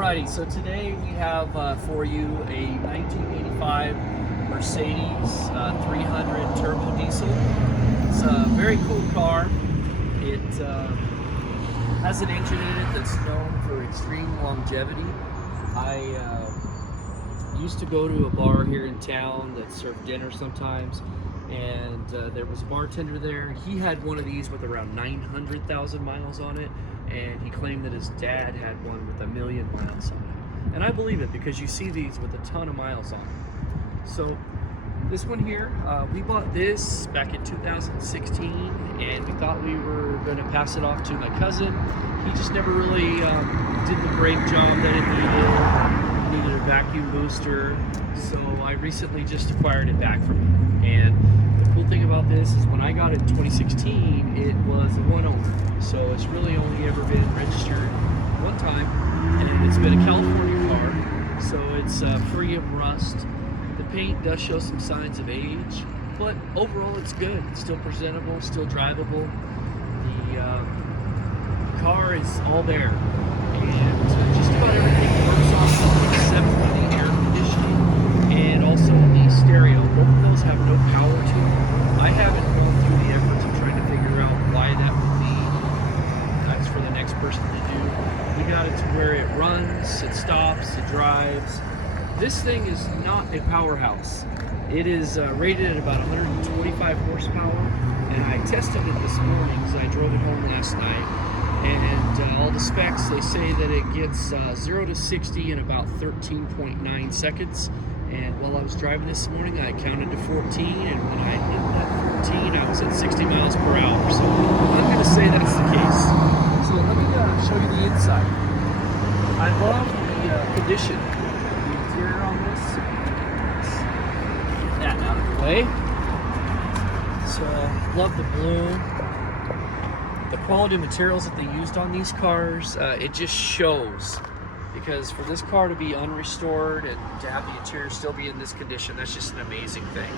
Alrighty, so today we have for you a 1985 Mercedes 300 turbo diesel. It's a very cool car. It has an engine in it that's known for extreme longevity. I used to go to a bar here in town that served dinner sometimes, and there was a bartender there. He had one of these with around 900,000 miles on it, and he claimed that his dad had one with 1 million miles on it. And I believe it, because you see these with a ton of miles on it. So this one here, we bought this back in 2016, and we thought we were going to pass it off to my cousin. He just never really did the brake job that it needed. It needed a vacuum booster, so I recently just acquired it back from him. And the cool thing about this is when I got it in 2016, it was a one owner, so it's really only ever been registered one time, and it's been a California car, so it's free of rust. The paint does show some signs of age, but overall it's good. It's still presentable, still drivable. The car is all there, and just about everything works on it except for the air conditioning and also the stereo. Both of those have no power to them. I haven't gone through the efforts of trying to figure out why that would be. That's for the next person to do. We got it to where it runs, it stops, it drives. This thing is not a powerhouse. It is rated at about 125 horsepower, and I tested it this morning, so I drove it home last night. And all the specs, they say that it gets 0 to 60 in about 13.9 seconds. And while I was driving this morning, I counted to 14, and when I hit that 14, I was at 60 miles per hour. So I'm going to say that's the case. So let me show you the inside. I love the condition. The interior on this. Get that out of the way. So love the blue. The quality of materials that they used on these cars, it just shows. Because for this car to be unrestored and to have the interior still be in this condition, that's just an amazing thing.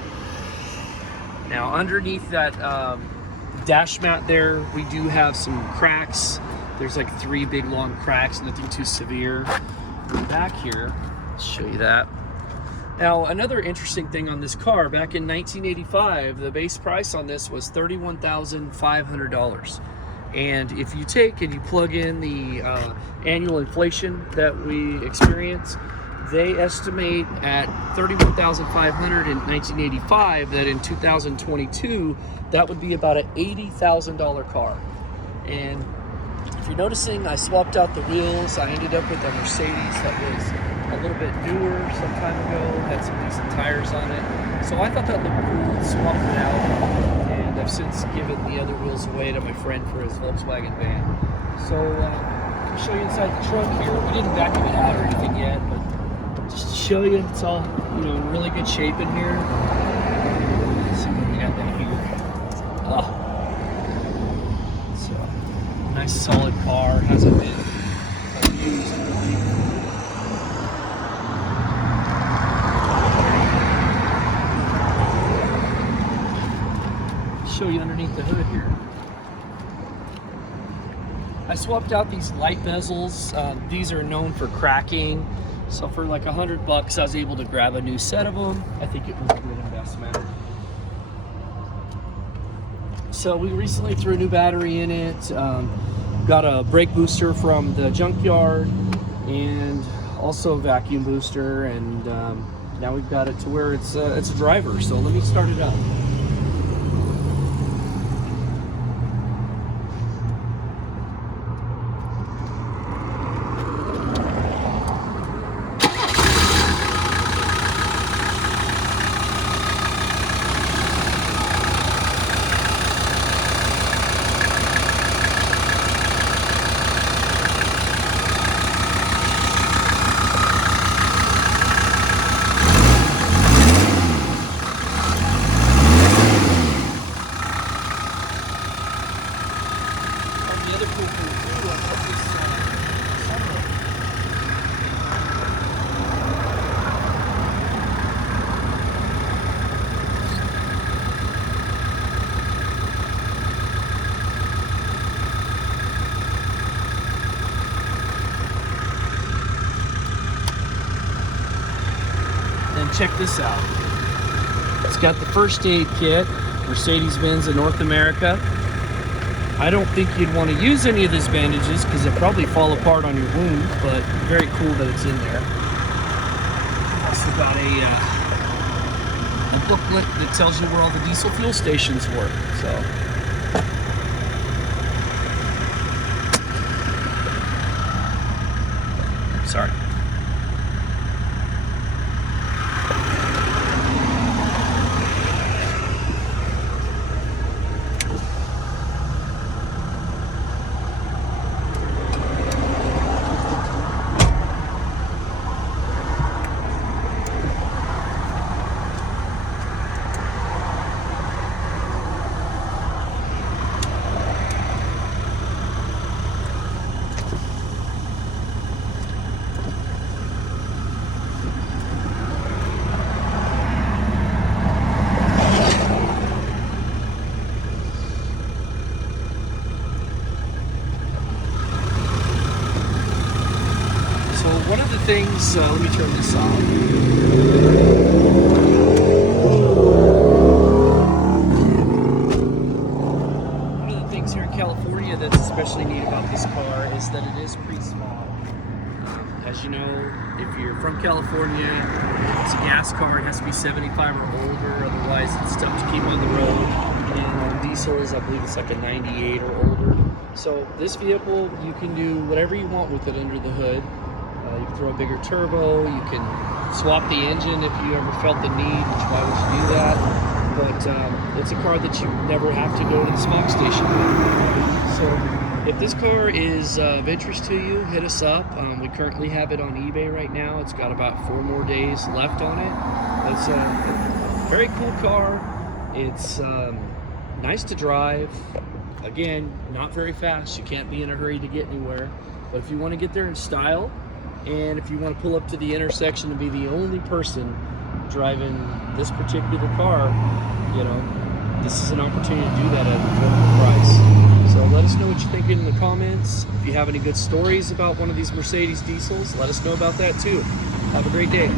Now underneath that dash mat there, we do have some cracks. There's like 3 big long cracks, nothing too severe. Back here, I'll show you that. Now another interesting thing on this car, back in 1985, the base price on this was $31,500. And if you take and you plug in the annual inflation that we experience, they estimate at $31,500 in 1985 that in 2022 that would be about an $80,000 car. And if you're noticing, I swapped out the wheels. I ended up with a Mercedes that was a little bit newer some time ago, had some decent tires on it. So I thought that looked cool, swapped it out. And I've since given the other wheels away to my friend for his Volkswagen van. So I'll show you inside the trunk here. We didn't vacuum it out or anything yet, but just to show you, it's all in really good shape in here. Let's see what we got down here. Oh, so nice solid car, hasn't been abused really. Show you underneath the hood here. I swapped out these light bezels. These are known for cracking, so for like $100 I was able to grab a new set of them. I think it was a good investment. So we recently threw a new battery in it, got a brake booster from the junkyard, and also a vacuum booster, and now we've got it to where it's a driver. So let me start it up. check this out. It's got the first aid kit, Mercedes-Benz in North America. I don't think you'd want to use any of these bandages because they'll probably fall apart on your wound, but very cool that it's in there. Also got a booklet that tells you where all the diesel fuel stations work. So. Sorry. So one of the things, let me turn this off. One of the things here in California that's especially neat about this car is that it is pre-smog. As you know, if you're from California, it's a gas car, it has to be 75 or older, otherwise it's tough to keep on the road. And on diesels, I believe it's like a 98 or older. So this vehicle, you can do whatever you want with it under the hood. You can throw a bigger turbo, you can swap the engine if you ever felt the need, which why would you do that? But it's a car that you never have to go to the smog station with. So if this car is of interest to you, hit us up. We currently have it on eBay right now. It's got about 4 more days left on it. It's a very cool car. It's nice to drive. Again, not very fast. You can't be in a hurry to get anywhere. But if you want to get there in style, and if you want to pull up to the intersection and be the only person driving this particular car, you know, this is an opportunity to do that at an affordable price. So let us know what you think in the comments. If you have any good stories about one of these Mercedes diesels, let us know about that too. Have a great day.